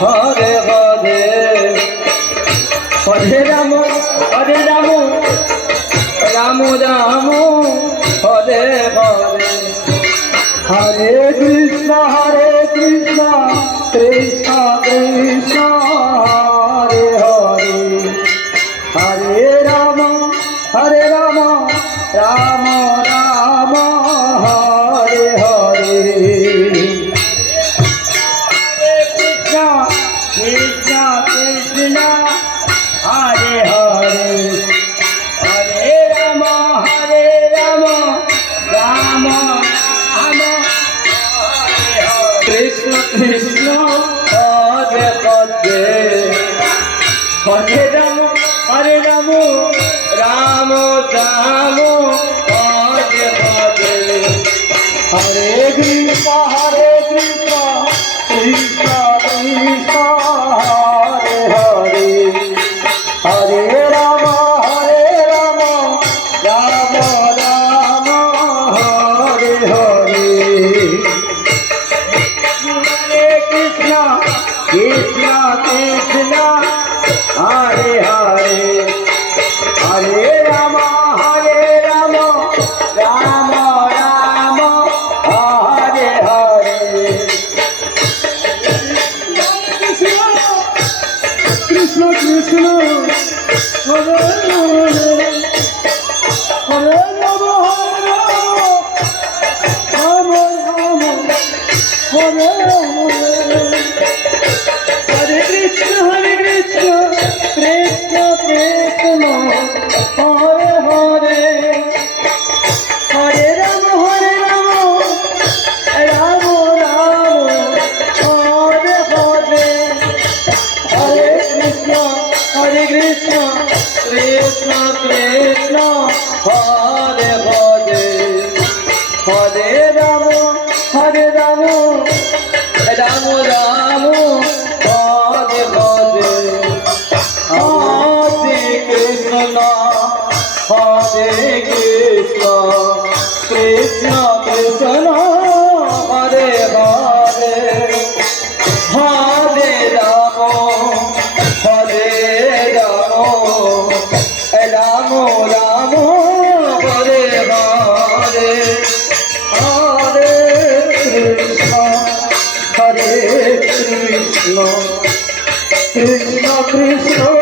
Hare Hare Hare Ram Ram Ram Hare Hare Hare Krishna Krishna Krishna Hare Hare Hare Ram Ram Ram Hare Hare Krishna Krishna Hare Hare Hare Ram Ram Ram Hare Hare Krishna Krishna Hare Hare Hare Ram Ram Ram Hare Hare Hare Krishna Krishna Krishna Krishna Hare Hare Hare Ram Ram Ram Hare Hare Hare Krishna Krishna Krishna Hare Hare Hare Ram Ram Ram Hare Hare Krishna Krishna Hare Hare Hare Ram Ram Ram Hare Hare Hare Krishna Krishna Krishna Hare Hare Hare Ram Ram Ram Hare Hare Hare Krishna Krishna Krishna Hare Hare Hare Ram Ram Ram Ram Hare Hare Hare Krishna Krishna Krishna Hare Hare Hare Ram Ram Ram Hare Hare Hare Krishna Krishna Krishna